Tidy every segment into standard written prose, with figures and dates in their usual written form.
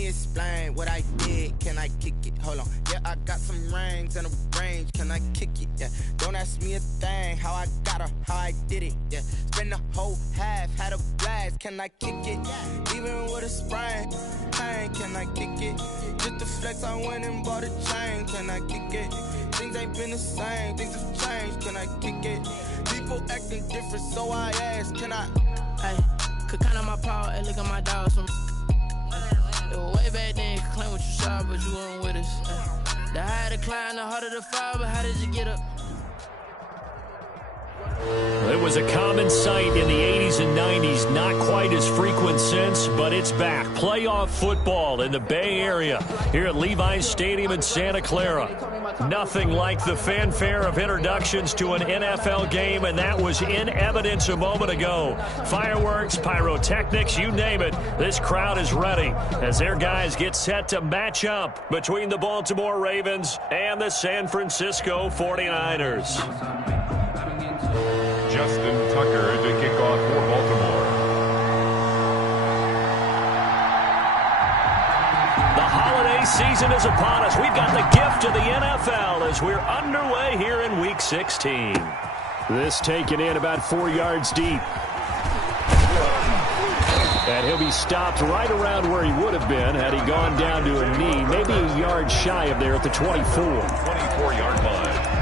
me explain what I did. Can I kick it? Hold on. Yeah, I got some rings and a range. Can I kick it? Yeah. Don't ask me a thing. How I got her, how I did it. Yeah. Spend the whole half, had a blast. Can I kick it? Even with a sprain. Pain, can I kick it? Just the flex, I went and bought a chain. Can I kick it? Things ain't been the same. Things have changed. Can I kick it? People acting different, so I ask. Can I? Hey, could count on my power, and look at my dogs from. It was way back then, you could claim what you saw, but you weren't with us. The higher the climb, the harder the fall, but how did you get up? It was a common sight in the 80s and 90s, not quite as frequent since, but it's back. Playoff football in the Bay Area here at Levi's Stadium in Santa Clara. Nothing like the fanfare of introductions to an NFL game, and that was in evidence a moment ago. Fireworks, pyrotechnics, you name it. This crowd is ready as their guys get set to match up between the Baltimore Ravens and the San Francisco 49ers. Justin Tucker to kick off for Baltimore. The holiday season is upon us. We've got the gift of the NFL as we're underway here in Week 16. This taken in about 4 yards deep. And he'll be stopped right around where he would have been had he gone down to a knee, maybe a yard shy of there at the 24. 24-yard line.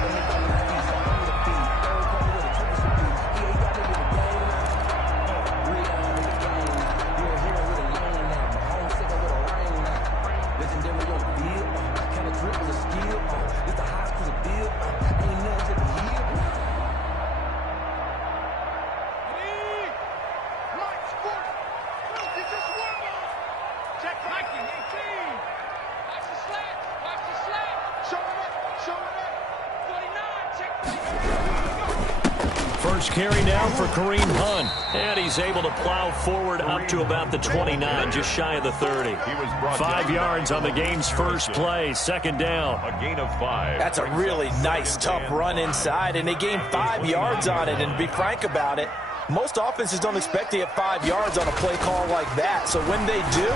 First carry now for Kareem Hunt. And he's able to plow forward up to about the 29, just shy of the 30. 5 yards on the game's first play, second down. A gain of 5. That's a really nice, tough run inside, and they gained 5 yards on it. And to be frank about it, most offenses don't expect to get 5 yards on a play call like that. So when they do,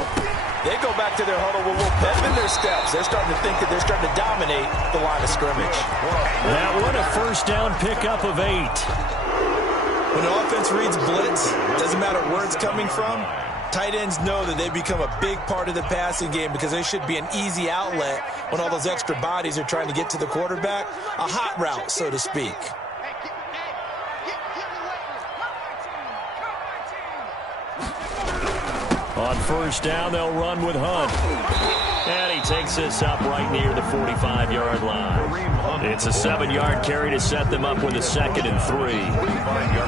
they go back to their huddle with a little pep in their steps. They're starting to think that they're starting to dominate the line of scrimmage. That one a first down pickup of 8. When an offense reads blitz, doesn't matter where it's coming from, tight ends know that they become a big part of the passing game because they should be an easy outlet when all those extra bodies are trying to get to the quarterback. A hot route, so to speak. On first down, they'll run with Hunt. And he takes this up right near the 45-yard line. It's a 7-yard carry to set them up with a 2nd and 3.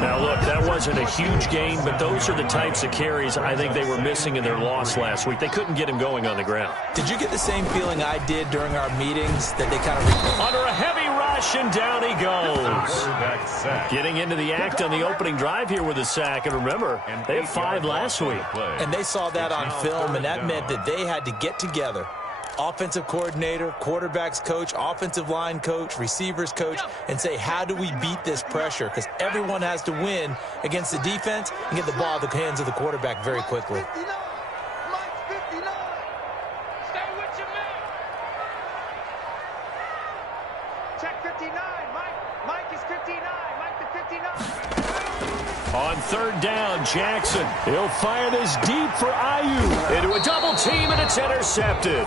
Now, look, that wasn't a huge gain, but those are the types of carries I think they were missing in their loss last week. They couldn't get him going on the ground. Did you get the same feeling I did during our meetings that they kind of... Under a heavy rush, and down he goes. Getting into the act on the opening drive here with a sack. And remember, they had 5 last week. And they saw that on film, and that meant that they had to get together. Offensive coordinator, quarterbacks coach, offensive line coach, receivers coach, and say, how do we beat this pressure? Because everyone has to win against the defense and get the ball in the hands of the quarterback very quickly. On third down, Jackson. He'll fire this deep for Ayu. Into a double team, and it's intercepted.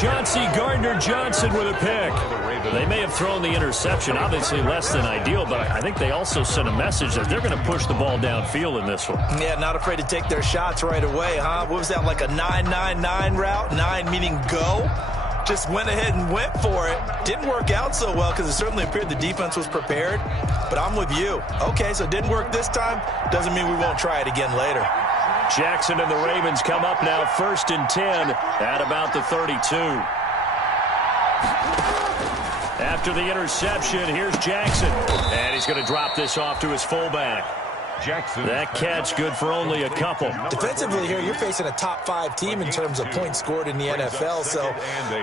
Chauncey Gardner-Johnson with a pick. They may have thrown the interception, obviously less than ideal, but I think they also sent a message that they're going to push the ball downfield in this one. Yeah, not afraid to take their shots right away, huh? What was that, like a 9-9-9 route? 9 meaning go? Just went ahead and went for it. Didn't work out so well because it certainly appeared the defense was prepared. But I'm with you. Okay, so it didn't work this time. Doesn't mean we won't try it again later. Jackson and the Ravens come up now 1st and 10 at about the 32. After the interception, here's Jackson. And he's going to drop this off to his fullback. Jackson. That catch good for only a couple. Defensively here, you're facing a top-5 team in terms of points scored in the NFL. So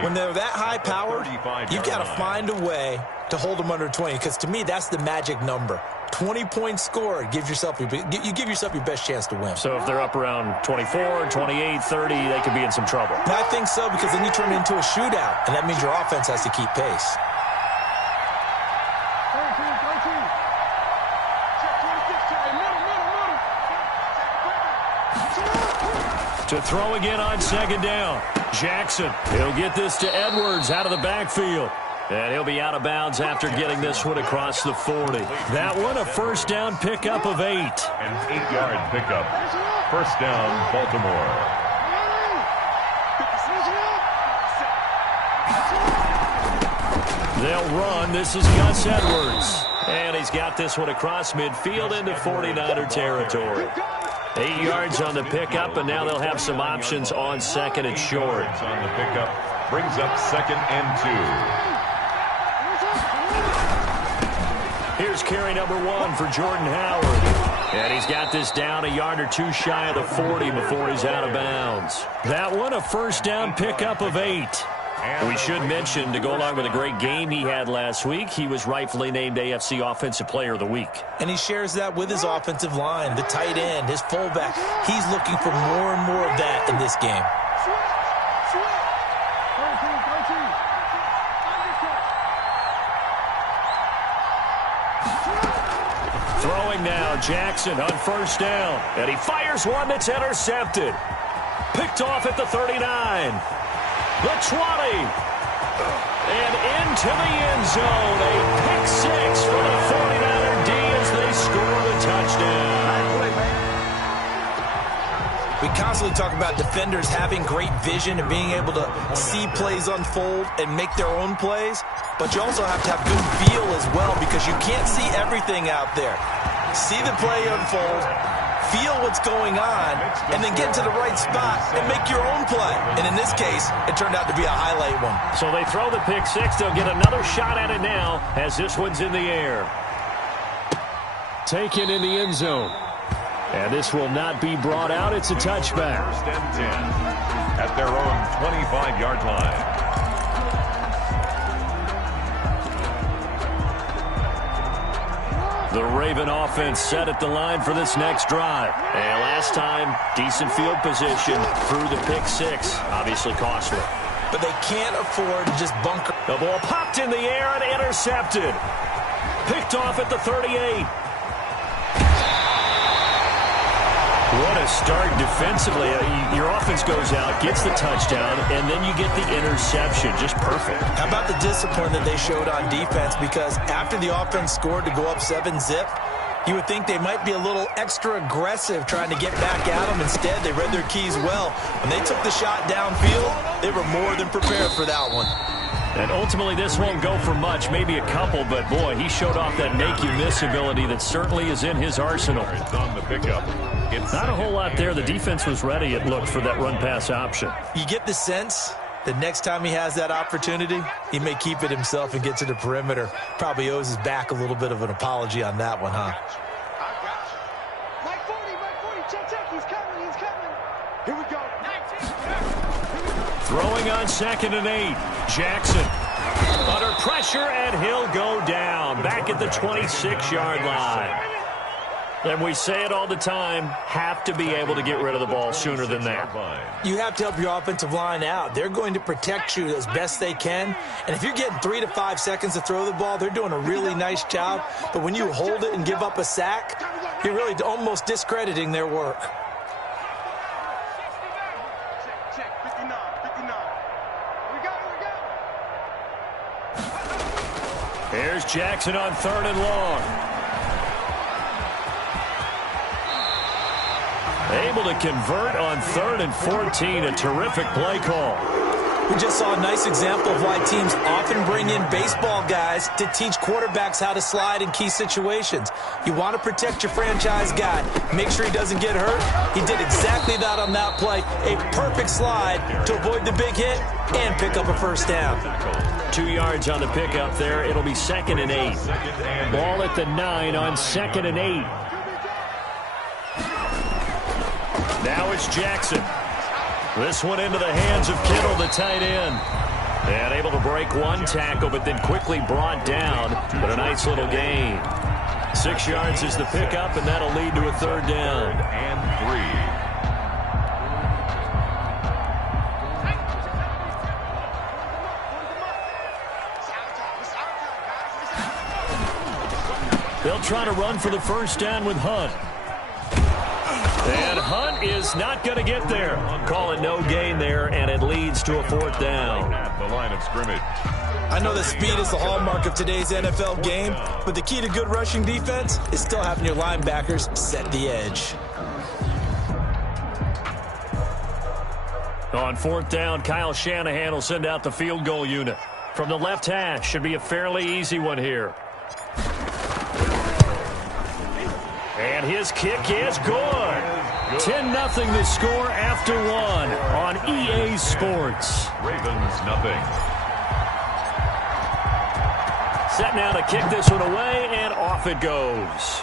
when they're that high-powered, you've got to find a way to hold them under 20. Because to me, that's the magic number. 20-point score. You give yourself your best chance to win. So if they're up around 24, 28, 30, they could be in some trouble. I think so, because then you turn it into a shootout, and that means your offense has to keep pace. To throw again on second down. Jackson, he'll get this to Edwards out of the backfield. And he'll be out of bounds after getting this one across the 40. That one, a first down pickup of 8. An 8-yard pickup. First down, Baltimore. They'll run. This is Gus Edwards. And he's got this one across midfield into 49er territory. 8 yards on the pickup, and now they'll have some options on second and short. On the pickup, brings up 2nd and 2. Here's carry number 1 for Jordan Howard. And he's got this down a yard or 2 shy of the 40 before he's out of bounds. That one, a first down pickup of 8. We should mention, to go along with a great game he had last week, he was rightfully named AFC Offensive Player of the Week. And he shares that with his offensive line, the tight end, his fullback. He's looking for more and more of that in this game. Throwing now, Jackson on first down. And he fires one that's intercepted. Picked off at the 39. The 20. And into the end zone. A pick 6 for the 49er D as they score the touchdown. We constantly talk about defenders having great vision and being able to see plays unfold and make their own plays. But you also have to have good feel as well, because you can't see everything out there. See the play unfold, feel what's going on, and then get to the right spot and make your own play. And in this case, it turned out to be a highlight one. So they throw the pick 6. They'll get another shot at it now as this one's in the air. Taken in the end zone. And this will not be brought out. It's a touchback. First and 10 at their own 25-yard line. The Raven offense set at the line for this next drive. And last time, decent field position through the pick 6. Obviously costly. But they can't afford to just bunker. The ball popped in the air and intercepted. Picked off at the 38. What a start defensively. Your offense goes out, gets the touchdown, and then you get the interception. Just perfect. How about the discipline that they showed on defense? Because after the offense scored to go up 7-zip, you would think they might be a little extra aggressive trying to get back at them. Instead, they read their keys well. When they took the shot downfield, they were more than prepared for that one. And ultimately, this won't go for much, maybe a couple, but boy, he showed off that make-you-miss ability that certainly is in his arsenal. It's on the pickup. Not a whole lot there. The defense was ready, it looked, for that run-pass option. You get the sense that next time he has that opportunity, he may keep it himself and get to the perimeter. Probably owes his back a little bit of an apology on that one, huh? Mike 40, check, he's coming. Here we go. Throwing on 2nd and 8. Jackson under pressure, and he'll go down back at the 26-yard line. And we say it all the time, have to be able to get rid of the ball sooner than that. You have to help your offensive line out. They're going to protect you as best they can. And if you're getting 3 to 5 seconds to throw the ball, they're doing a really nice job. But when you hold it and give up a sack, you're really almost discrediting their work. Check, 59. We go. Here's Jackson on 3rd and long. Able to convert on 3rd and 14. A terrific play call. We just saw a nice example of why teams often bring in baseball guys to teach quarterbacks how to slide in key situations. You want to protect your franchise guy. Make sure he doesn't get hurt. He did exactly that on that play. A perfect slide to avoid the big hit and pick up a first down. 2 yards on the pickup there. It'll be 2nd and 8. Ball at the 9 on 2nd and 8. Now it's Jackson. This one into the hands of Kittle, the tight end. And able to break one tackle, but then quickly brought down. But a nice little gain. 6 yards is the pickup, and that'll lead to a third down. And 3. They'll try to run for the first down with Hunt. And Hunt is not going to get there. Calling no gain there, and it leads to a fourth down. at the line of scrimmage. I know that speed is the hallmark of today's NFL game, but the key to good rushing defense is still having your linebackers set the edge. On fourth down, Kyle Shanahan will send out the field goal unit. From the left hash, should be a fairly easy one here. And his kick is good. 10-0 the score after one on EA Sports. Ravens nothing. Set now to kick this one away, and off it goes.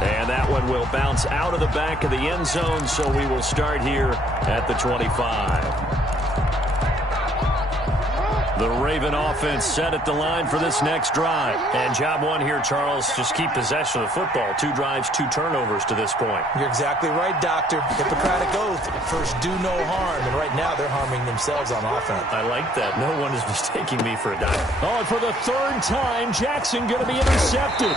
And that one will bounce out of the back of the end zone, so we will start here at the 25. The Raven offense set at the line for this next drive. And job one here, Charles, just keep possession of the football. 2 drives, 2 turnovers to this point. You're exactly right, Doctor. Hippocratic oath. First, do no harm. And right now, they're harming themselves on offense. I like that. No one is mistaking me for a dive. Oh, and for the third time, Jackson going to be intercepted.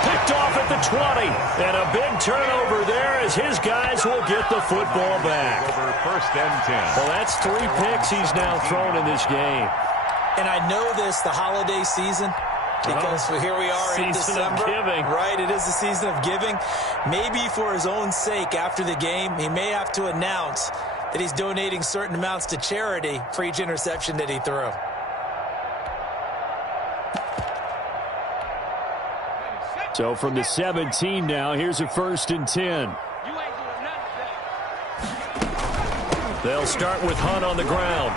Picked off at the 20. And a big turnover there as his guys will get the football back. Over first and 10. Well, that's 3 picks he's now thrown in this game. And I know this, the holiday season, because here we are in December. Season of giving. Right, it is the season of giving. Maybe for his own sake after the game, he may have to announce that he's donating certain amounts to charity for each interception that he threw. So from the 17 now, here's a first and 10. They'll start with Hunt on the ground.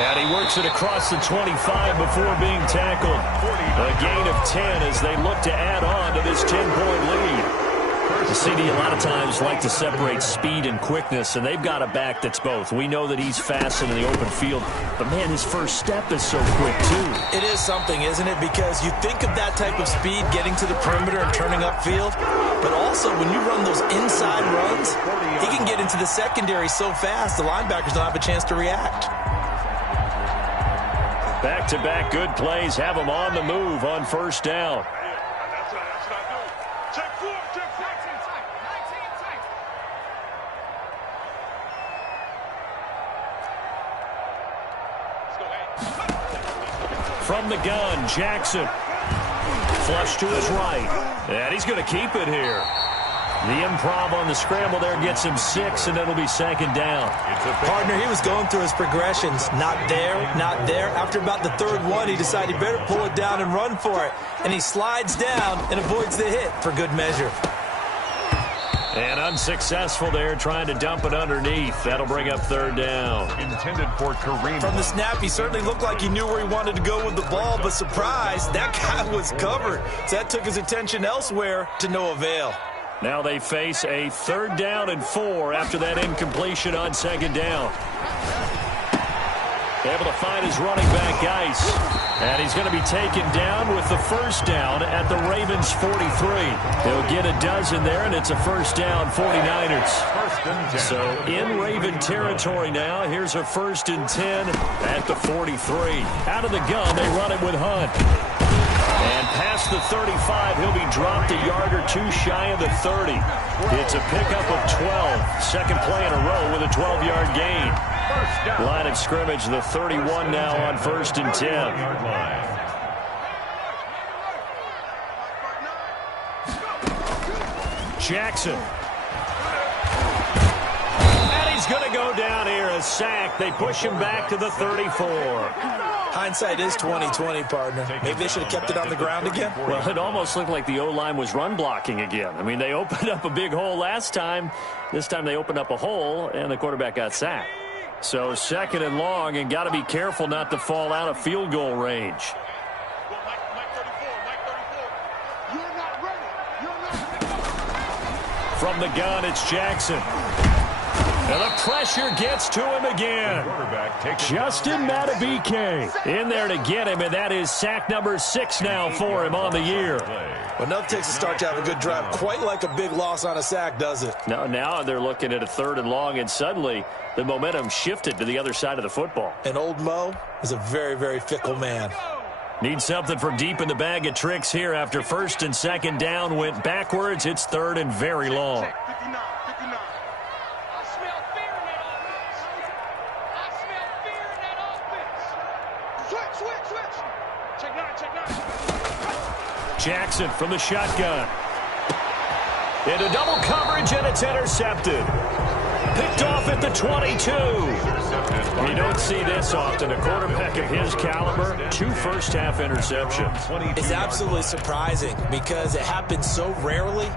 And he works it across the 25 before being tackled. A gain of 10 as they look to add on to this 10-point lead. The CD a lot of times like to separate speed and quickness, and they've got a back that's both. We know that he's fast in the open field, but, man, his first step is so quick, too. It is something, isn't it? Because you think of that type of speed getting to the perimeter and turning upfield, but also when you run those inside runs, he can get into the secondary so fast the linebackers don't have a chance to react. Back-to-back good plays have him on the move on first down. From the gun, Jackson. Flush to his right. And he's going to keep it here. The improv on the scramble there gets him 6, and it'll be second down. Partner, he was going through his progressions. Not there, not there. After about the third one, he decided he better pull it down and run for it. And he slides down and avoids the hit for good measure. And unsuccessful there, trying to dump it underneath. That'll bring up third down. Intended for Kareem. From the snap, he certainly looked like he knew where he wanted to go with the ball, but surprise, that guy was covered. So that took his attention elsewhere to no avail. Now they face a 3rd down and 4 after that incompletion on second down. Able to find his running back, Geis. And he's going to be taken down with the first down at the Ravens 43. He'll get a dozen there, and it's a first down, 49ers. First and 10. So in Raven territory now, here's a 1st and 10 at the 43. Out of the gun, they run it with Hunt. And past the 35, he'll be dropped a yard or 2 shy of the 30. It's a pickup of 12. Second play in a row with a 12-yard gain. Line of scrimmage, the 31 now on 1st and 10. Jackson. And he's going to go down here, a sack. They push him back to the 34. Hindsight is 20/20, partner. Maybe they should have kept it on the ground again. Well, it almost looked like the O-line was run blocking again. I mean, they opened up a big hole last time. This time they opened up a hole, and the quarterback got sacked. So 2nd and long, and got to be careful not to fall out of field goal range. From the gun, it's Jackson. And the pressure gets to him again. Justin Madubuike in there to get him, and that is sack number 6 now for him on the year. Well, nothing takes a start to have a good drive. Quite like a big loss on a sack, does it? Now they're looking at a 3rd and long, and suddenly the momentum shifted to the other side of the football. And old Mo is a very, very fickle man. Need something from deep in the bag of tricks here after 1st and 2nd down. Went backwards. It's 3rd and very long. Jackson from the shotgun. Into double coverage, and it's intercepted. Picked off at the 22. You don't see this often. A quarterback of his caliber, 2 first-half interceptions. It's absolutely surprising because it happens so rarely.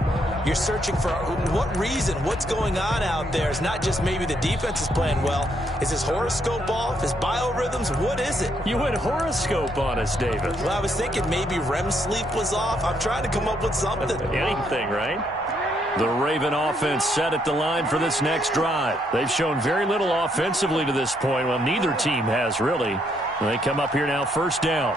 You're searching for what reason, what's going on out there. It's not just maybe the defense is playing well. Is his horoscope off? His biorhythms? What is it? You went horoscope on us, David. Well, I was thinking maybe REM sleep was off. I'm trying to come up with something. Anything, right? The Raven offense set at the line for this next drive. They've shown very little offensively to this point. Well, neither team has, really. They come up here now, 1st down.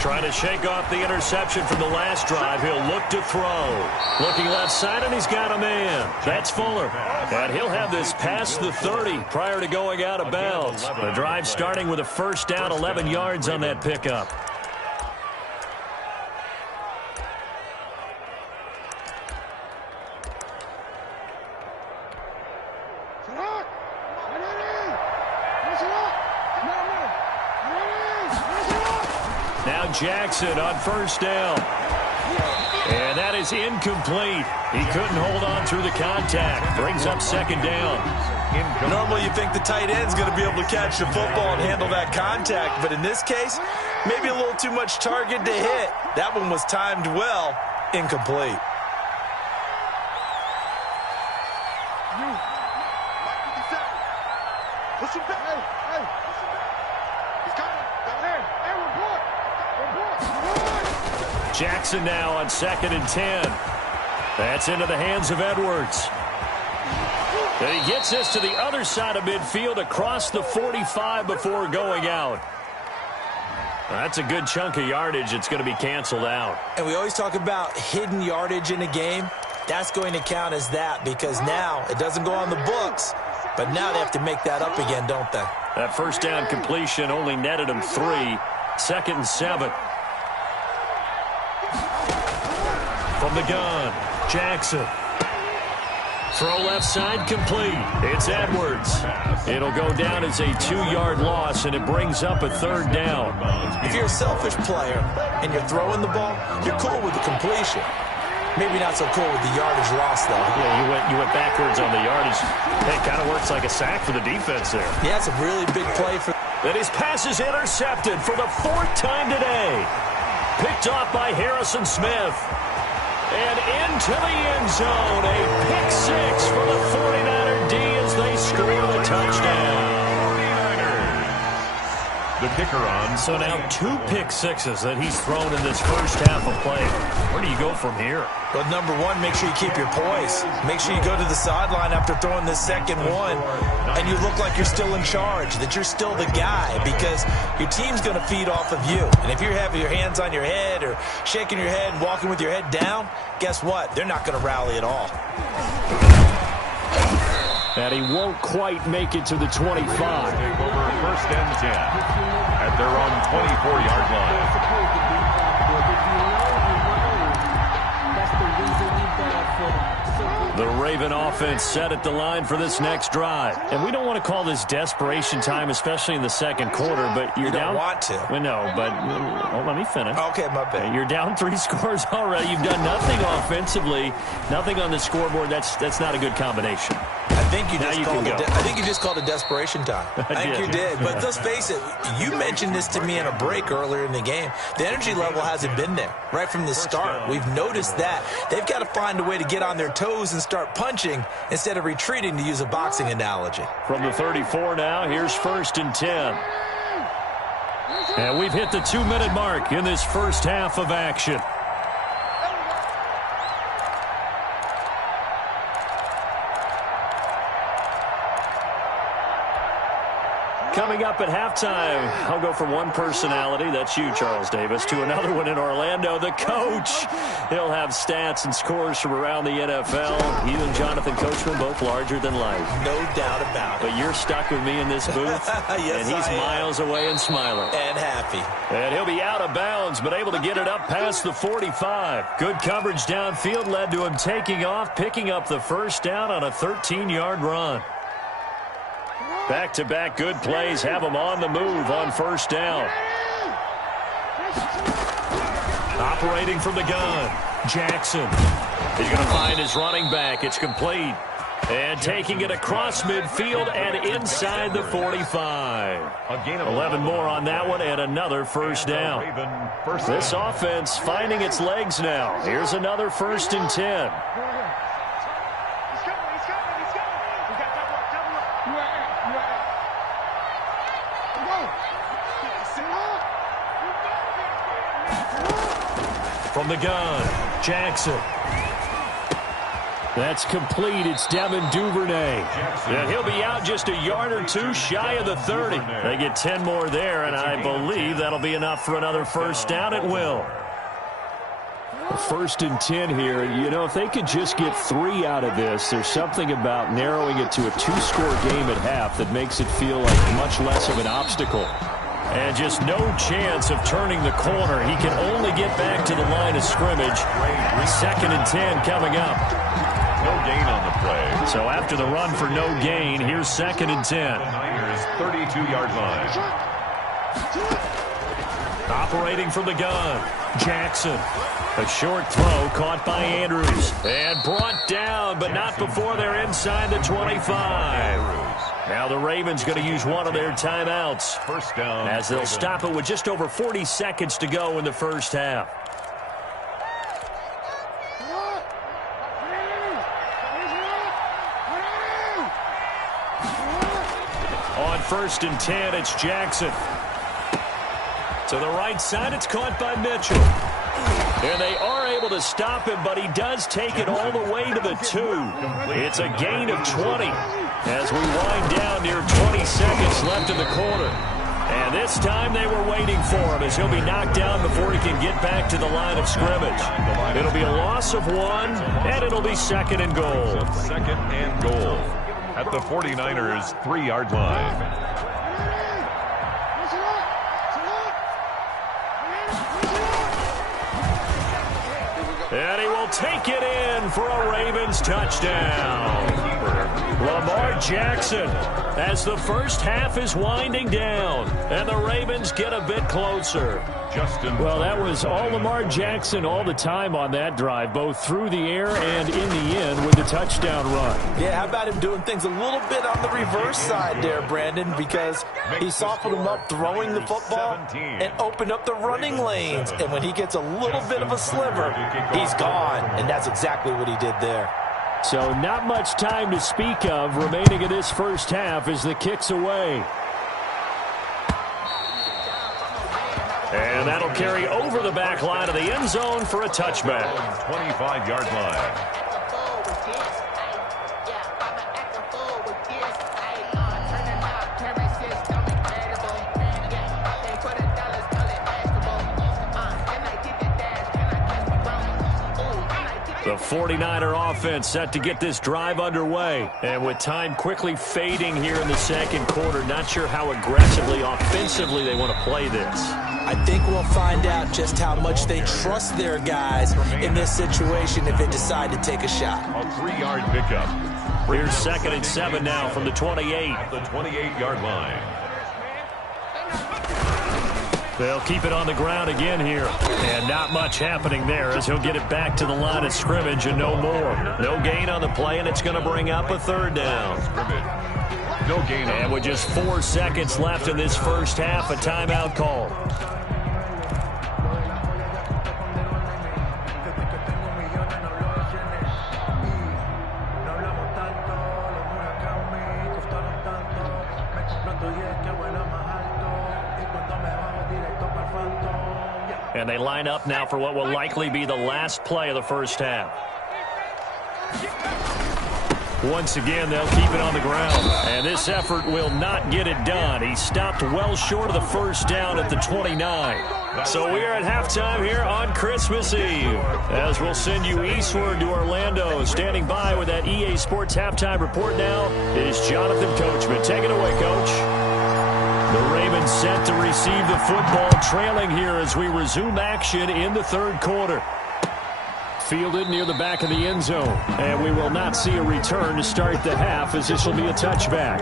Trying to shake off the interception from the last drive. He'll look to throw. Looking left side, and he's got a man. That's Fuller. And he'll have this past the 30 prior to going out of bounds. The drive starting with a 1st down, 11 yards on that pickup. Now Jackson on 1st down. And that is incomplete. He couldn't hold on through the contact. Brings up 2nd down. Normally you think the tight end's going to be able to catch the football and handle that contact. But in this case, maybe a little too much target to hit. That one was timed well. Incomplete. Push him back. Hey. He's got it. Hey, report. Jackson now on 2nd and 10. That's into the hands of Edwards. And he gets this to the other side of midfield across the 45 before going out. That's a good chunk of yardage. It's going to be canceled out. And we always talk about hidden yardage in a game. That's going to count as that because now it doesn't go on the books. But now they have to make that up again, don't they? That 1st down completion only netted him 3. 2nd and 7. From the gun, Jackson. Throw left side complete. It's Edwards. It'll go down as a 2-yard loss, and it brings up a 3rd down. If you're a selfish player and you're throwing the ball, you're cool with the completion. Maybe not so cool with the yardage loss, though. Yeah, you went backwards on the yardage. It kind of works like a sack for the defense there. Yeah, it's a really big play for... And his pass is intercepted for the 4th time today. Picked off by Harrison Smith. And into the end zone. A pick 6 for the 49er D as they score a touchdown. The kicker on. So now 2 pick 6s that he's thrown in this first half of play. Where do you go from here? Well, number one, make sure you keep your poise. Make sure you go to the sideline after throwing this second one, and you look like you're still in charge, that you're still the guy, because your team's going to feed off of you. And if you're having your hands on your head or shaking your head and walking with your head down, guess what? They're not going to rally at all. And he won't quite make it to the 25. Take over 1st and 10 at their own 24-yard line. The Raven offense set at the line for this next drive. And we don't want to call this desperation time, especially in the 2nd quarter, but you're down. You don't want to. Well, no, but let me finish. Okay, my bad. You're down 3 scores already. You've done nothing offensively, nothing on the scoreboard. That's not a good combination. I think you just called it desperation time. I think you did. But let's face it, you mentioned this to me in a break earlier in the game. The energy level hasn't been there right from the start. We've noticed that. They've got to find a way to get on their toes and start punching instead of retreating, to use a boxing analogy. From the 34 now, here's 1st and 10. And we've hit the 2-minute mark in this first half of action. Coming up at halftime, I'll go from one personality, that's you, Charles Davis, to another one in Orlando, the coach. He'll have stats and scores from around the NFL. You and Jonathan Coachman, both larger than life. No doubt about it. But you're stuck with me in this booth, yes, and he's miles away and smiling. And happy. And he'll be out of bounds, but able to get it up past the 45. Good coverage downfield led to him taking off, picking up the first down on a 13-yard run. Back-to-back good plays have him on the move on first down. Operating from the gun, Jackson. He's going to find his running back. It's complete. And taking it across midfield and inside the 45. 11 more on that one and another first down. This offense finding its legs now. Here's another 1st and 10. From the gun, Jackson. That's complete. It's Devin Duvernay. And he'll be out just a yard or two shy of the 30. They get 10 more there, and I believe that'll be enough for another first down. It will. 1st and 10 here. You know, if they could just get 3 out of this, there's something about narrowing it to a 2-score game at half that makes it feel like much less of an obstacle. And just no chance of turning the corner. He can only get back to the line of scrimmage. 2nd and 10 coming up. No gain on the play. So after the run for no gain, here's 2nd and 10. The Niners' 32-yard line. Operating from the gun, Jackson. A short throw caught by Andrews. And brought down, but not before they're inside the 25. Now the Ravens going to use one of their timeouts. First down. As they'll stop it with just over 40 seconds to go in the first half. On 1st and 10, it's Jackson. To the right side, it's caught by Mitchell. And they are able to stop him, but he does take it all the way to the 2. It's a gain of 20 as we wind down near 20 seconds left in the quarter. And this time they were waiting for him as he'll be knocked down before he can get back to the line of scrimmage. It'll be a loss of 1, and it'll be 2nd and goal. 2nd and goal at the 49ers' 3-yard line. And he will take it in for a Ravens touchdown. Lamar Jackson as the first half is winding down. And the Ravens get a bit closer. Well, that was all Lamar Jackson all the time on that drive, both through the air and in the end with the touchdown run. Yeah, how about him doing things a little bit on the reverse side there, Brandon, because he softened him up throwing the football and opened up the running lanes. And when he gets a little bit of a sliver, he's gone. And that's exactly what he did there. So not much time to speak of remaining in this first half as the kick's away. And that'll carry over the back line of the end zone for a touchback. 25-yard line. The 49er offense set to get this drive underway. And with time quickly fading here in the second quarter, not sure how aggressively, offensively they want to play this. I think we'll find out just how much they trust their guys in this situation if they decide to take a shot. A 3-yard pickup. Here's 2nd and 7 now from the 28. At the 28-yard line. They'll keep it on the ground again here. And not much happening there as he'll get it back to the line of scrimmage and no more. No gain on the play, and it's going to bring up a 3rd down. No gain. And with just 4 seconds left in this first half, a timeout call. And they line up now for what will likely be the last play of the first half. Once again, they'll keep it on the ground. And this effort will not get it done. He stopped well short of the first down at the 29. So we are at halftime here on Christmas Eve. As we'll send you eastward to Orlando. Standing by with that EA Sports halftime report now is Jonathan Coachman. Take it away, Coach. The Ravens set to receive the football, trailing here as we resume action in the third quarter. Fielded near the back of the end zone. And we will not see a return to start the half, as this will be a touchback.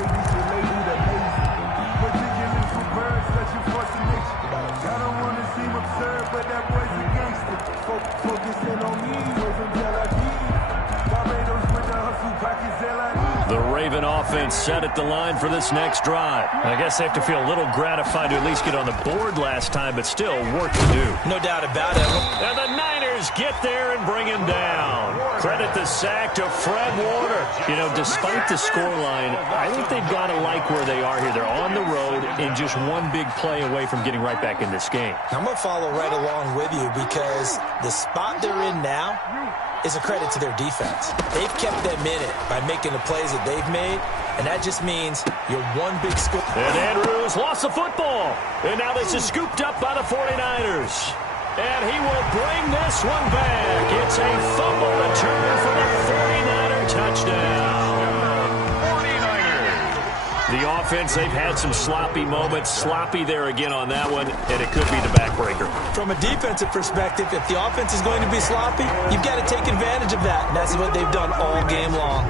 The Raven offense set at the line for this next drive. I guess they have to feel a little gratified to at least get on the board last time, but still work to do. No doubt about it. And the Niners get there and bring him down. Credit the sack to Fred Warner. You know, despite the scoreline, I think they've got to like where they are here. They're on the road and just one big play away from getting right back in this game. I'm going to follow right along with you because the spot they're in now is a credit to their defense. They've kept them in it by making the plays that they've made, and that just means you're one big score. And Andrews lost the football. And now this is scooped up by the 49ers. And he will bring this one back. It's a fumble return for the 49er touchdown. The offense, they've had some sloppy moments. Sloppy there again on that one, and it could be the backbreaker. From a defensive perspective, if the offense is going to be sloppy, you've got to take advantage of that, and that's what they've done all game long.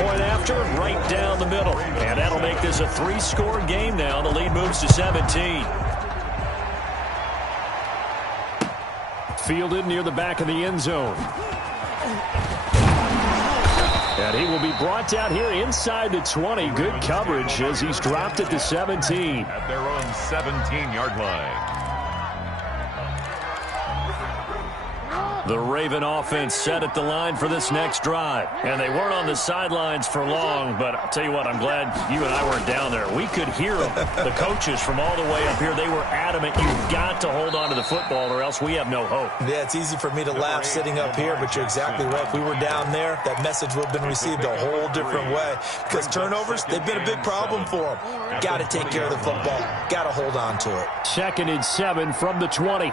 Point after, right down the middle. And that'll make this a 3-score game now. The lead moves to 17. Fielded near the back of the end zone. And he will be brought down here inside the 20. Good coverage as he's dropped at the 17. At their own 17-yard line. The Raven offense set at the line for this next drive. And they weren't on the sidelines for long, but I'll tell you what, I'm glad you and I weren't down there. We could hear them. The coaches from all the way up here, they were adamant, you've got to hold on to the football or else we have no hope. Yeah, it's easy for me to laugh sitting up here, but you're exactly right. If we were down there, that message would have been received a whole different way. Because turnovers, they've been a big problem for them. Got to take care of the football. Got to hold on to it. 2nd and 7 from the 20.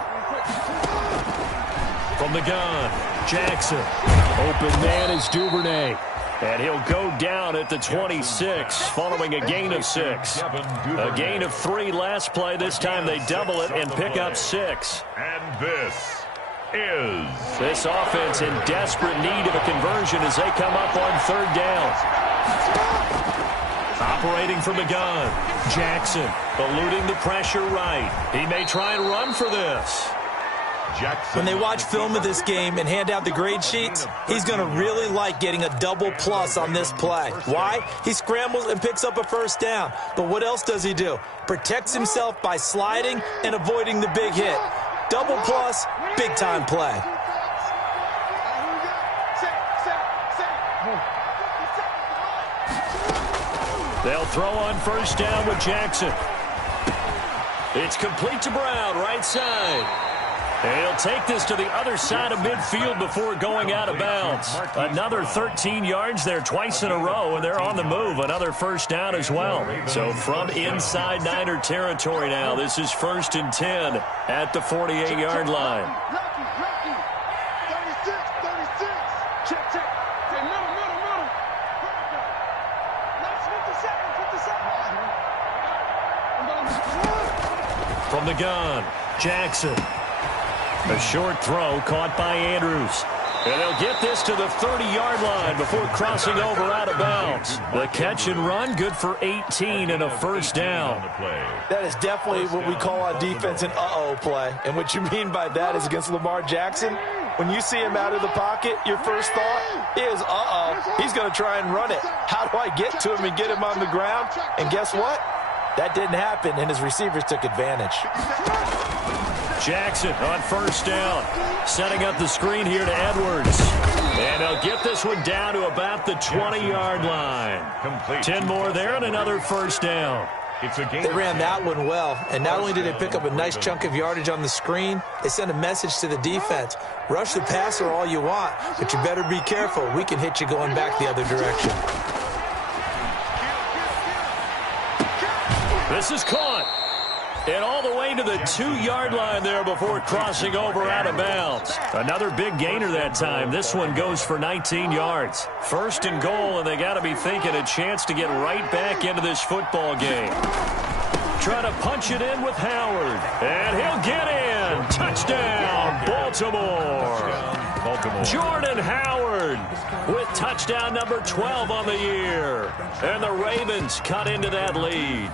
From the gun, Jackson. Open man is Duvernay. And he'll go down at the 26 following a gain of 6. A gain of 3 last play. This time they double it and pick up 6. And this is... This offense in desperate need of a conversion as they come up on 3rd down. Operating from the gun, Jackson eluding the pressure right. He may try and run for this. When they watch film of this game and hand out the grade sheets, he's going to really like getting a double plus on this play. Why? He scrambles and picks up a first down. But what else does he do? Protects himself by sliding and avoiding the big hit. Double plus, big time play. They'll throw on first down with Jackson. It's complete to Brown, right side. And he'll take this to the other side of midfield before going out of bounds. Another 13 yards there twice in a row, and they're on the move. Another first down as well. So from inside Niner territory now, this is 1st and 10 at the 48-yard line. From the gun, Jackson. A short throw caught by Andrews. And they'll get this to the 30-yard line before crossing over out of bounds. The catch and run, good for 18 and a first down. That is definitely what we call on defense an uh-oh play. And what you mean by that is against Lamar Jackson, when you see him out of the pocket, your first thought is, uh-oh, he's going to try and run it. How do I get to him and get him on the ground? And guess what? That didn't happen, and his receivers took advantage. Jackson on first down, setting up the screen here to Edwards. And they'll get this one down to about the 20-yard line. 10 more there and another first down. They ran that one well, and not only did they pick up a nice chunk of yardage on the screen, they sent a message to the defense. Rush the passer all you want, but you better be careful. We can hit you going back the other direction. This is caught. And all the way to the 2-yard line there before crossing over out of bounds. Another big gainer that time. This one goes for 19 yards. First and goal, and they got to be thinking a chance to get right back into this football game. Trying to punch it in with Howard. And he'll get in. Touchdown, Baltimore. Jordan Howard with touchdown number 12 on the year. And the Ravens cut into that lead.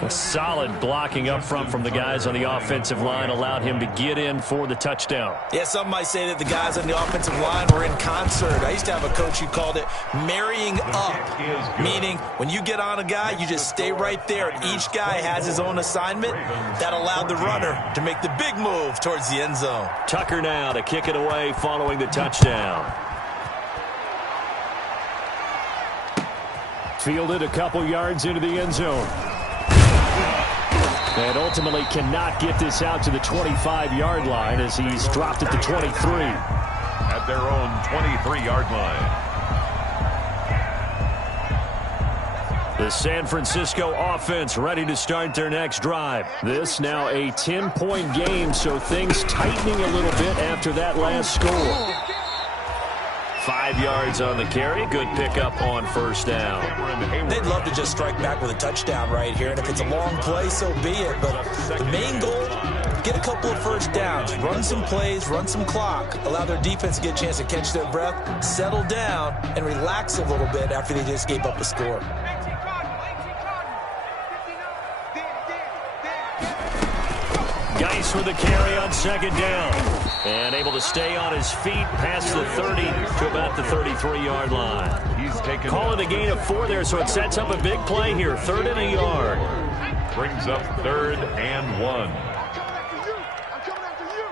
A solid blocking up front from the guys on the offensive line allowed him to get in for the touchdown. Yeah, some might say that the guys on the offensive line were in concert. I used to have a coach who called it marrying up, meaning when you get on a guy, you just stay right there. And each guy has his own assignment. That allowed the runner to make the big move towards the end zone. Tucker now to kick it away following the touchdown. Fielded a couple yards into the end zone. And ultimately cannot get this out to the 25-yard line as he's dropped at the 23. At their own 23-yard line. The San Francisco offense ready to start their next drive. This now a 10-point game, so things tightening a little bit after that last score. 5 yards on the carry. Good pickup on first down. They'd love to just strike back with a touchdown right here, and if it's a long play, so be it. But the main goal, get a couple of first downs, run some plays, run some clock, allow their defense to get a chance to catch their breath, settle down, and relax a little bit after they just gave up a score. Geis with the carry on second down. And able to stay on his feet past the 30 to about the 33-yard line. He's taken calling a gain of 4 there, so it sets up a big play here. 3rd and a yard. Brings up 3rd and 1. I'm coming after you. I'm coming after you.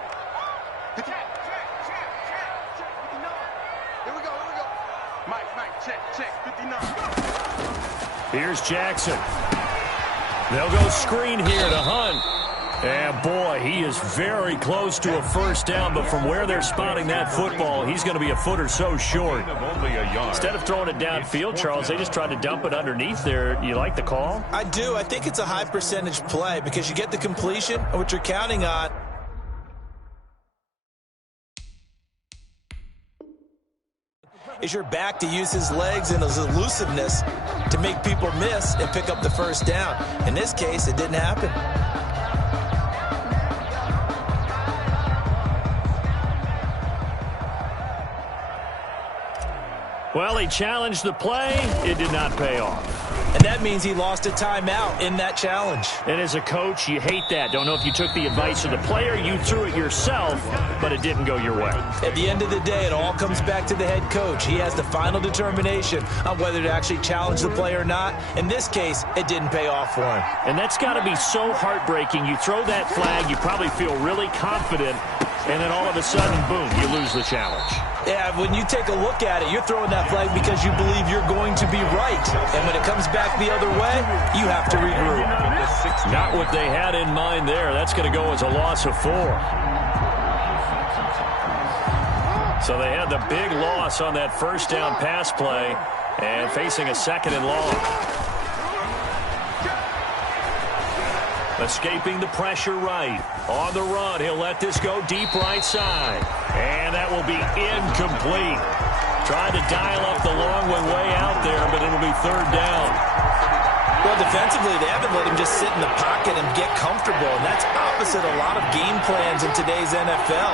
Check. 59. Here we go. Mike, check. 59. Here's Jackson. They'll go screen here to Hunt. And, boy, he is very close to a first down, but from where they're spotting that football, he's going to be a foot or so short. Instead of throwing it downfield, Charles, they just tried to dump it underneath there. You like the call? I do. I think it's a high-percentage play because you get the completion, and what you're counting on is your back to use his legs and his elusiveness to make people miss and pick up the first down. In this case, it didn't happen. Well, he challenged the play. It did not pay off. And that means he lost a timeout in that challenge. And as a coach, you hate that. Don't know if you took the advice of the player, you threw it yourself, but it didn't go your way. At the end of the day, it all comes back to the head coach. He has the final determination on whether to actually challenge the play or not. In this case, it didn't pay off for him. And that's got to be so heartbreaking. You throw that flag, you probably feel really confident, and then all of a sudden, boom, you lose the challenge. Yeah, when you take a look at it, you're throwing that flag because you believe you're going to be right. And when it comes back the other way, you have to regroup. Not what they had in mind there. That's going to go as a loss of 4. So they had the big loss on that first down pass play and facing a 2nd and long. Escaping the pressure right. On the run, he'll let this go deep right side. And that will be incomplete. Tried to dial up the long one way out there, but it'll be 3rd down. Well, defensively, they haven't let him just sit in the pocket and get comfortable, and that's opposite a lot of game plans in today's NFL.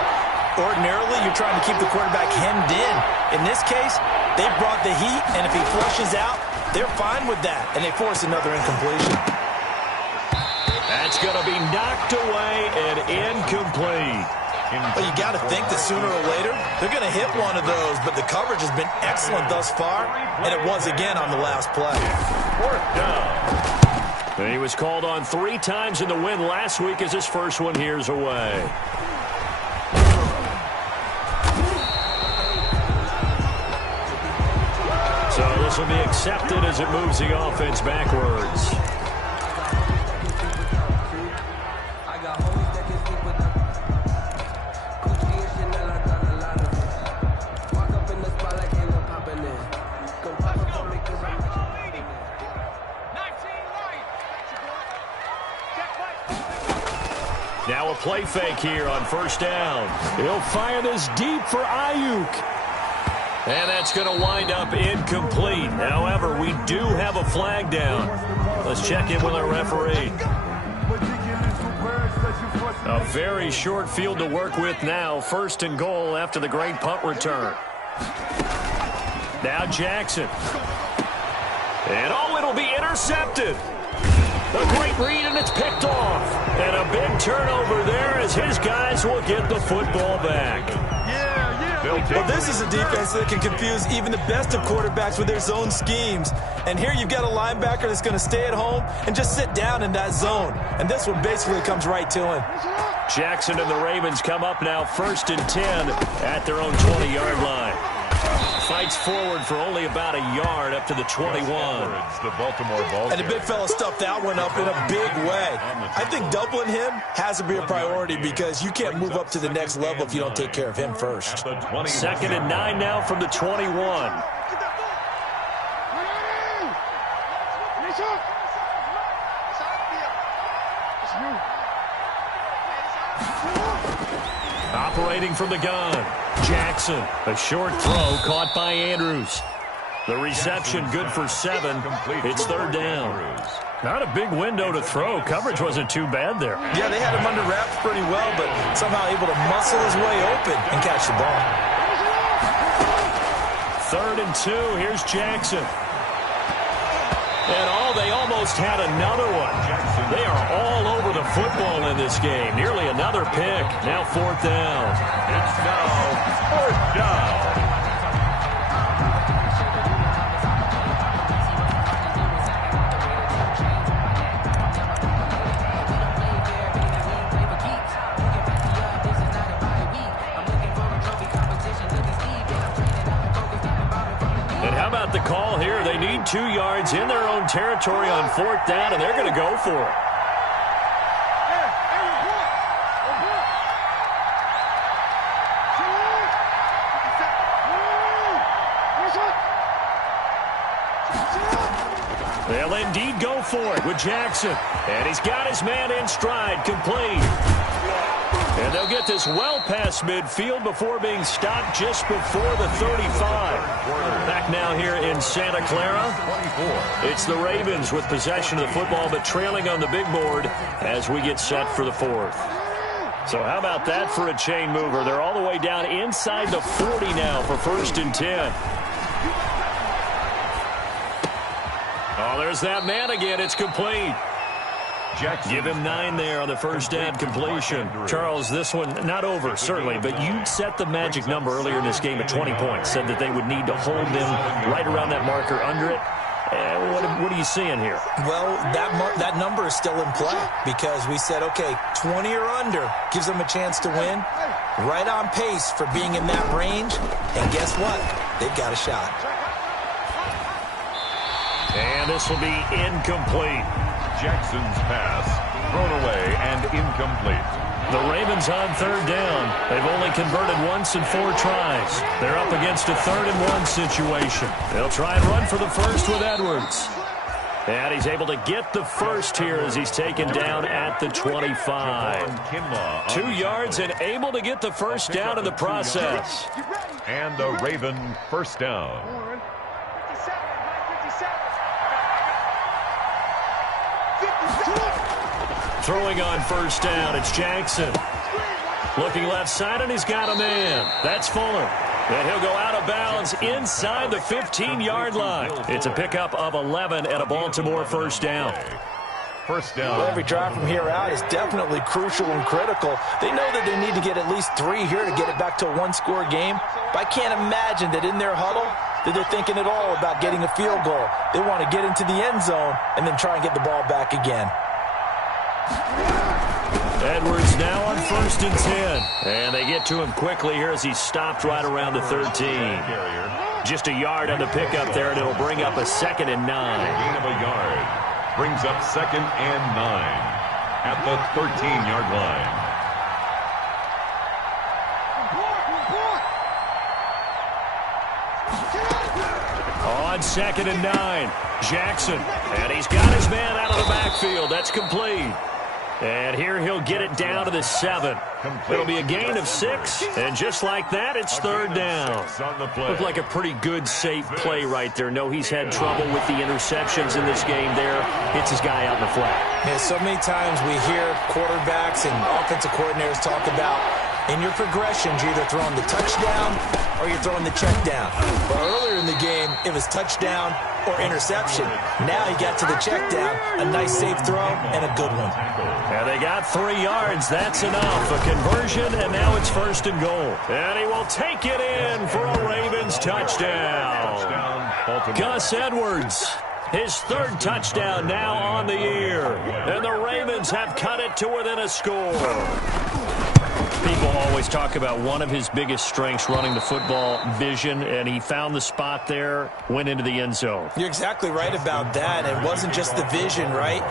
Ordinarily, you're trying to keep the quarterback hemmed in. In this case, they brought the heat, and if he flushes out, they're fine with that, and they force another incompletion. That's going to be knocked away and incomplete. But you got to think that sooner or later, they're going to hit one of those, but the coverage has been excellent thus far, and it was again on the last play. 4th down. And he was called on 3 times in the win last week as his first one here's away. So this will be accepted as it moves the offense backwards. Now a play fake here on first down. He'll fire this deep for Ayuk. And that's going to wind up incomplete. However, we do have a flag down. Let's check in with our referee. A very short field to work with now. First and goal after the great punt return. Now Jackson. And it'll be intercepted. A great read, and it's picked off. And a big turnover there as his guys will get the football back. Well, this is a defense that can confuse even the best of quarterbacks with their zone schemes. And here you've got a linebacker that's going to stay at home and just sit down in that zone. And this one basically comes right to him. Jackson and the Ravens come up now first and 10 at their own 20-yard line. Fights forward for only about a yard up to the 21. And the big fella stuffed that one up in a big way. I think doubling him has to be a priority because you can't move up to the next level if you don't take care of him first. Second and 9 now from the 21. Operating from the gun, Jackson. A short throw caught by Andrews. The reception good for 7. It's third down. Not a big window to throw. Coverage wasn't too bad there. Yeah, they had him under wraps pretty well, but somehow able to muscle his way open and catch the ball. Third and 2. Here's Jackson. And they almost had another one. They are all over the football in this game. Nearly another pick. Now fourth down. It's now fourth down. The call here, they need 2 yards in their own territory on fourth down, and they're going to go for it. They'll indeed go for it with Jackson, and he's got his man in stride, complete. And they'll get this well past midfield before being stopped just before the 35. Back now here in Santa Clara. It's the Ravens with possession of the football, but trailing on the big board as we get set for the fourth. So how about that for a chain mover? They're all the way down inside the 40 now for first and 10. Oh, there's that man again. It's complete. Give him 9 there on the first down completion. Charles, this one not over, certainly, but you set the magic number earlier in this game at 20 points. Said that they would need to hold them right around that marker under it. What are you seeing here? Well, that number is still in play because we said, okay, 20 or under gives them a chance to win. Right on pace for being in that range. And guess what? They've got a shot. And this will be incomplete. Jackson's pass thrown away and incomplete. The Ravens on third down. They've only converted once in 4 tries. They're up against a 3rd-and-1 situation. They'll try and run for the first with Edwards. And he's able to get the first here as he's taken down at the 25. 2 yards and able to get the first down in the process. And a Raven first down. Throwing on first down, it's Jackson. Looking left side, and he's got a man. That's Fuller. And he'll go out of bounds inside the 15-yard line. It's a pickup of 11 and a Baltimore first down. First down. Well, every drive from here out is definitely crucial and critical. They know that they need to get at least 3 here to get it back to a 1-score game. But I can't imagine that in their huddle that they're thinking at all about getting a field goal. They want to get into the end zone and then try and get the ball back again. Edwards now on first and 10. And they get to him quickly here as he's stopped right around the 13. Just a yard on the pickup there, and it'll bring up a 2nd and 9. Gain of a yard. Brings up 2nd and 9 at the 13-yard line. On 2nd and 9, Jackson. And he's got his man out of the backfield. That's complete. And here he'll get it down to the 7. It'll be a gain of 6, and just like that, it's third down. Looked like a pretty good, safe play right there. No, he's had trouble with the interceptions in this game there. Hits his guy out in the flat. Yeah, so many times we hear quarterbacks and offensive coordinators talk about in your progressions, you're either throwing the touchdown or you're throwing the check down. But earlier in the game, it was touchdown or interception. Now he got to the check down, a nice safe throw, and a good one. And they got 3 yards. That's enough. A conversion, and now it's first and goal. And he will take it in for a Ravens touchdown. Gus Edwards, his 3rd touchdown now on the year. And the Ravens have cut it to within a score. People always talk about one of his biggest strengths, running the football, vision, and he found the spot there, went into the end zone. You're exactly right about that. It wasn't just the vision, right?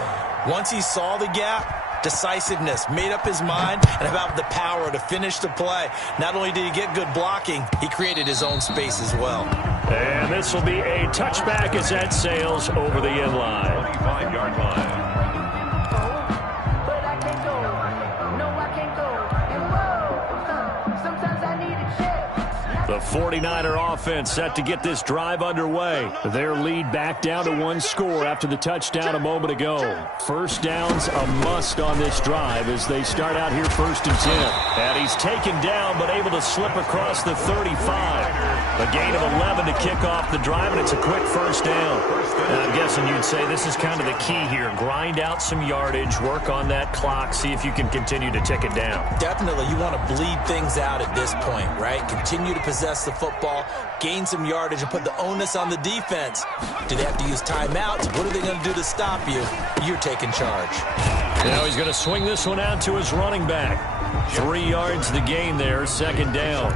Once he saw the gap, decisiveness, made up his mind, and about the power to finish the play. Not only did he get good blocking, he created his own space as well. And this will be a touchback as that sails over the end line. 25-yard line. The 49er offense set to get this drive underway. Their lead back down to 1 score after the touchdown a moment ago. First down's a must on this drive as they start out here 1st and 10. And he's taken down but able to slip across the 35. A gain of 11 to kick off the drive, and it's a quick first down. Now, I'm guessing you'd say this is kind of the key here. Grind out some yardage, work on that clock, see if you can continue to tick it down. Definitely, you want to bleed things out at this point, right? Continue to possess the football, gain some yardage, and put the onus on the defense. Do they have to use timeouts? What are they going to do to stop you? You're taking charge. Now he's going to swing this one out to his running back. 3 yards the gain there, 2nd down.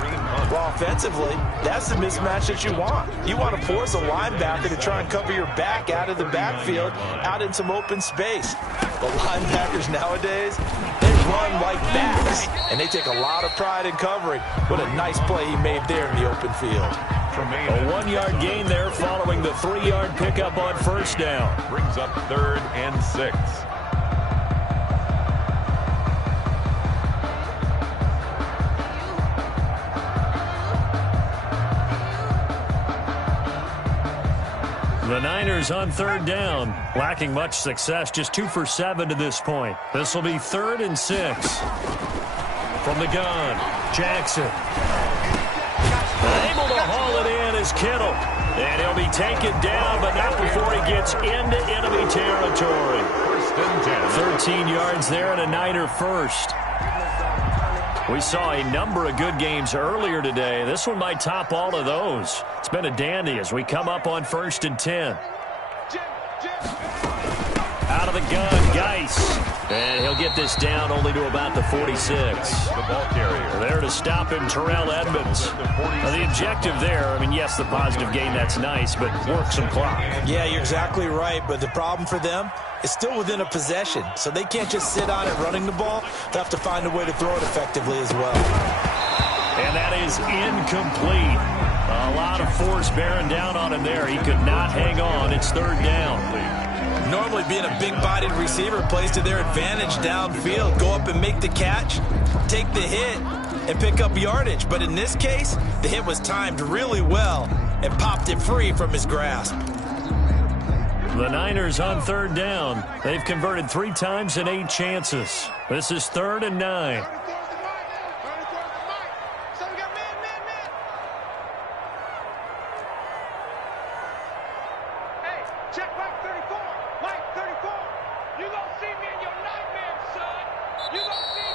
Well, offensively, that's the mismatch that you want. You want to force a linebacker to try and cover your back out of the backfield, out in some open space. The linebackers nowadays, they run like backs, and they take a lot of pride in covering. What a nice play he made there in the open field. A 1-yard gain there following the 3-yard pickup on first down. Brings up 3rd and 6. The Niners on 3rd down, lacking much success, just 2 for 7 to this point. This will be 3rd and 6. From the gun, Jackson. Able to haul it in is Kittle. And he'll be taken down, but not before he gets into enemy territory. 13 yards there and a Niner first. We saw a number of good games earlier today. This one might top all of those. It's been a dandy as we come up on 1st and 10. Out of the gun, Geis. And he'll get this down only to about the 46. The ball carrier. There to stop him, Terrell Edmonds. The objective there, I mean, yes, the positive gain, that's nice, but work some clock. Yeah, you're exactly right, but the problem for them is still within a possession, so they can't just sit on it running the ball. They'll have to find a way to throw it effectively as well. And that is incomplete. A lot of force bearing down on him there. He could not hang on. It's 3rd down. Normally being a big-bodied receiver plays to their advantage downfield. Go up and make the catch, take the hit, and pick up yardage. But in this case, the hit was timed really well and popped it free from his grasp. The Niners on 3rd down. They've converted 3 times in 8 chances. This is 3rd and 9.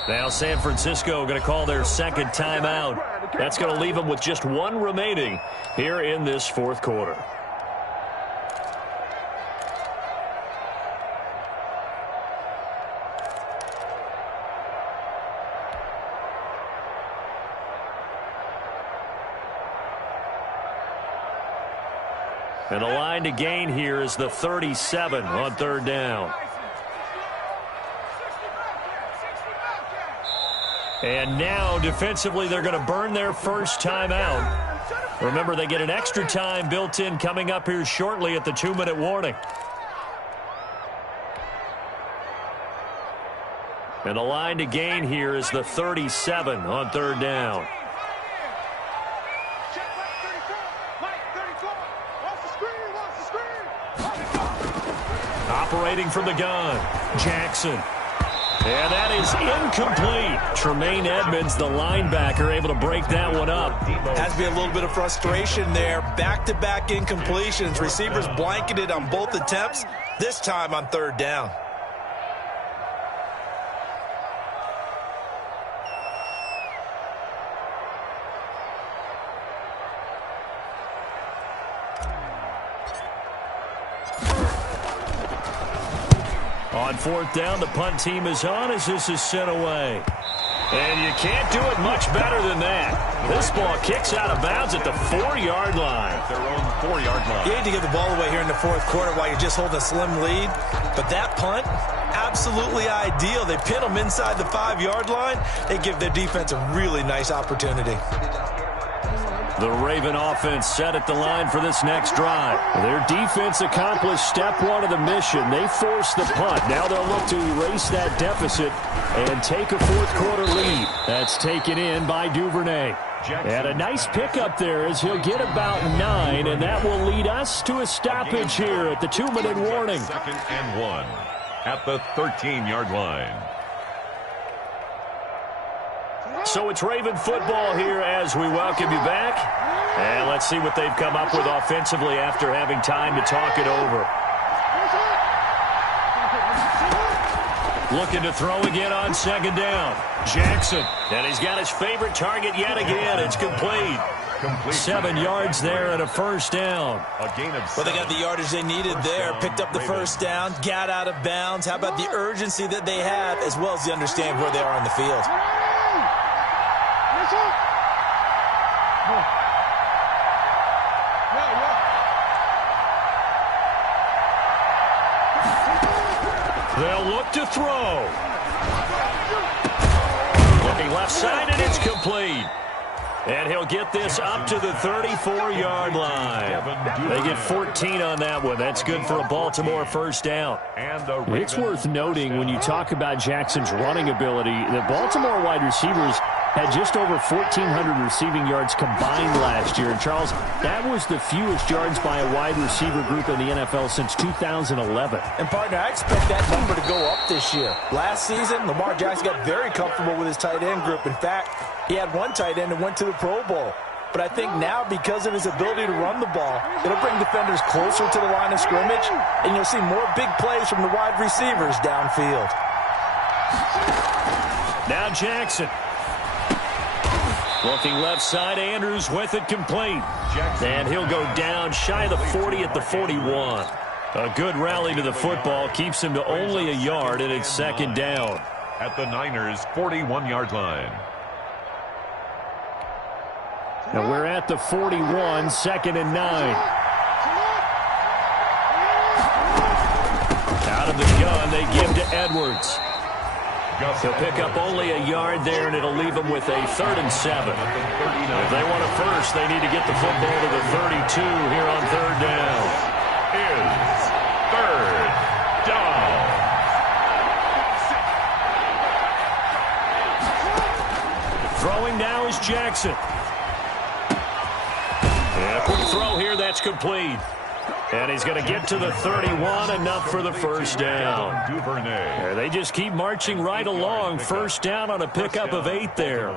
Now San Francisco going to call their 2nd timeout. That's going to leave them with just 1 remaining here in this 4th quarter. And the line to gain here is the 37 on 3rd down. And now, defensively, they're going to burn their first timeout. Remember, they get an extra time built in coming up here shortly at the 2-minute warning. And the line to gain here is the 37 on third down. Operating from the gun, Jackson. And that is incomplete. Tremaine Edmonds, the linebacker, able to break that one up. Has to be a little bit of frustration there. Back-to-back incompletions. Receivers blanketed on both attempts, this time on third down. On fourth down, the punt team is on as this is sent away. And you can't do it much better than that. This ball kicks out of bounds at the 4-yard line. Their own 4-yard line. You hate to give the ball away here in the fourth quarter while you're just holding a slim lead. But that punt, absolutely ideal. They pin them inside the 5-yard line. They give their defense a really nice opportunity. The Raven offense set at the line for this next drive. Their defense accomplished step one of the mission. They forced the punt. Now they'll look to erase that deficit and take a fourth quarter lead. That's taken in by Duvernay. And a nice pickup there as he'll get about 9, and that will lead us to a stoppage here at the 2-minute warning. 2nd and 1 at the 13-yard line. So it's Raven football here as we welcome you back. And let's see what they've come up with offensively after having time to talk it over. Looking to throw again on second down. Jackson. And he's got his favorite target yet again. It's complete. 7 yards there and a first down. A gain of 7. Well, they got the yardage they needed there. Picked up the first down. Got out of bounds. How about the urgency that they have as well as the understand where they are on the field? They'll look to throw. Looking left side, and it's complete. And he'll get this up to the 34-yard line. They get 14 on that one. That's good for a Baltimore first down. It's worth noting when you talk about Jackson's running ability that Baltimore wide receivers had just over 1,400 receiving yards combined last year. And, Charles, that was the fewest yards by a wide receiver group in the NFL since 2011. And, partner, I expect that number to go up this year. Last season, Lamar Jackson got very comfortable with his tight end group. In fact, he had one tight end that went to the Pro Bowl. But I think now, because of his ability to run the ball, it'll bring defenders closer to the line of scrimmage, and you'll see more big plays from the wide receivers downfield. Now Jackson. Looking left side, Andrews with it complete. And he'll go down shy of the 40 at the 41. A good rally to the football keeps him to only a yard, and it's second down. At the Niners' 41-yard line. Now we're at the 41, 2nd and 9. Out of the gun, they give to Edwards. He'll pick up only a yard there, and it'll leave them with a 3rd and 7. If they want a first, they need to get the football to the 32 here on third down. Is third down. Throwing now is Jackson. And a quick throw here, that's complete. And he's going to get to the 31, enough for the first down. Duvernay. They just keep marching right along. First down on a pickup of 8 there.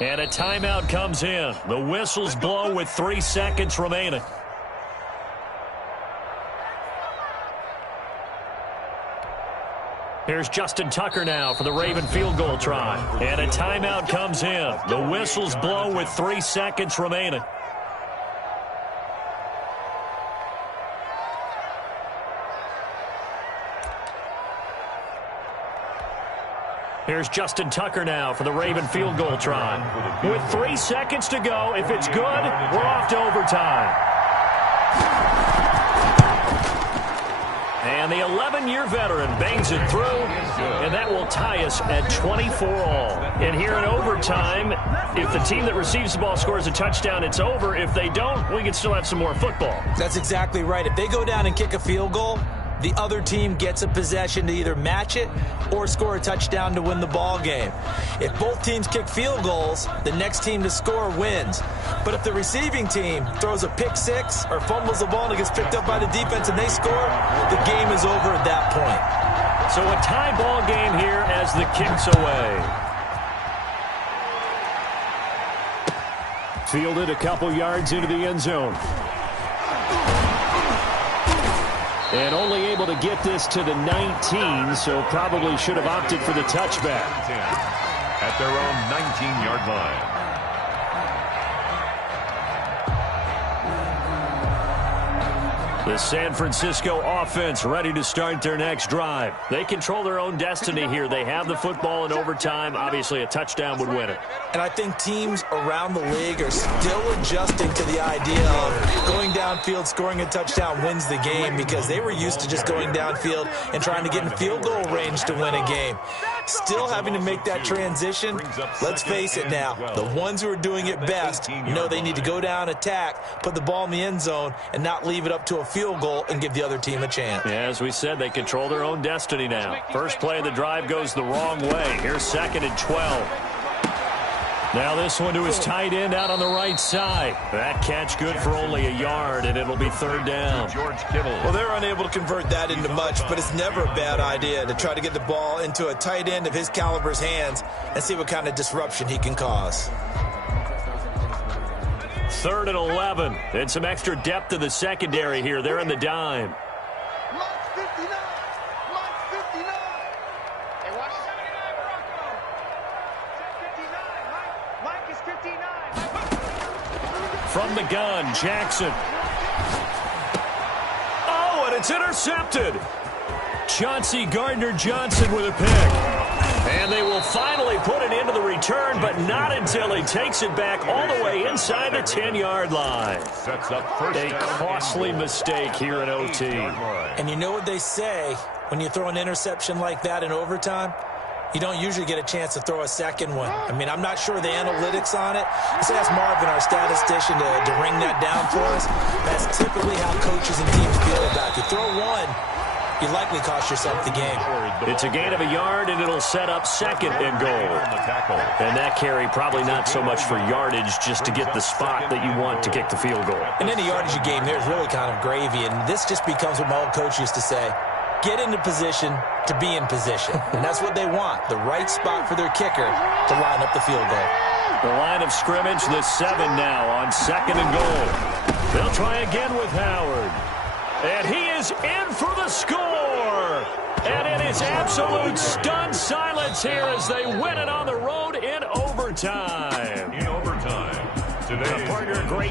And a timeout comes in. The whistles blow with 3 seconds remaining. Here's Justin Tucker now for the Raven field goal try. And a timeout comes in. The whistles blow with 3 seconds remaining. Here's Justin Tucker now for the Raven field goal try. With 3 seconds to go, if it's good, we're off to overtime. And the 11-year veteran bangs it through, and that will tie us at 24 all. And here in overtime, if the team that receives the ball scores a touchdown, it's over. If they don't, we can still have some more football. That's exactly right. If they go down and kick a field goal, the other team gets a possession to either match it or score a touchdown to win the ball game. If both teams kick field goals, the next team to score wins. But if the receiving team throws a pick six or fumbles the ball and it gets picked up by the defense and they score, the game is over at that point. So a tie ball game here as the kick's away. Fielded a couple yards into the end zone. And only able to get this to the 19, so probably should have opted for the touchback. At their own 19-yard line. The San Francisco offense ready to start their next drive. They control their own destiny here. They have the football in overtime. Obviously, a touchdown would win it. And I think teams around the league are still adjusting to the idea of going downfield, scoring a touchdown wins the game, because they were used to just going downfield and trying to get in field goal range to win a game. Still having to make that transition. Let's face it now, the ones who are doing it best know they need to go down, attack, put the ball in the end zone, and not leave it up to a field goal and give the other team a chance. Yeah, as we said, they control their own destiny now. First play of the drive goes the wrong way. Here's 2nd and 12. Now this one to his tight end out on the right side. That catch good for only a yard, and it'll be 3rd down. Well, they're unable to convert that into much, but it's never a bad idea to try to get the ball into a tight end of his caliber's hands and see what kind of disruption he can cause. 3rd and 11. And some extra depth to the secondary here. They're in the dime. From the gun, Jackson. Oh, and it's intercepted. Chauncey Gardner-Johnson with a pick. And they will finally put it into the return, but not until he takes it back all the way inside the 10-yard line. Sets up first. A costly mistake here in OT. And you know what they say, when you throw an interception like that in overtime? You don't usually get a chance to throw a second one. I mean, I'm not sure the analytics on it. Let's ask Marvin, our statistician, to ring that down for us. That's typically how coaches and teams feel about it. You throw one, you likely cost yourself the game. It's a gain of a yard, and it'll set up 2nd and goal. And that carry probably not so much for yardage, just to get the spot that you want to kick the field goal. And any yardage you gain there is really kind of gravy, and this just becomes what my old coach used to say. Get into position to be in position. And that's what they want, the right spot for their kicker to line up the field goal. The line of scrimmage, the 7 now on 2nd and goal. They'll try again with Howard. And he is in for the score. And it is absolute stunned silence here as they win it on the road in overtime. In overtime. Today, partner, great.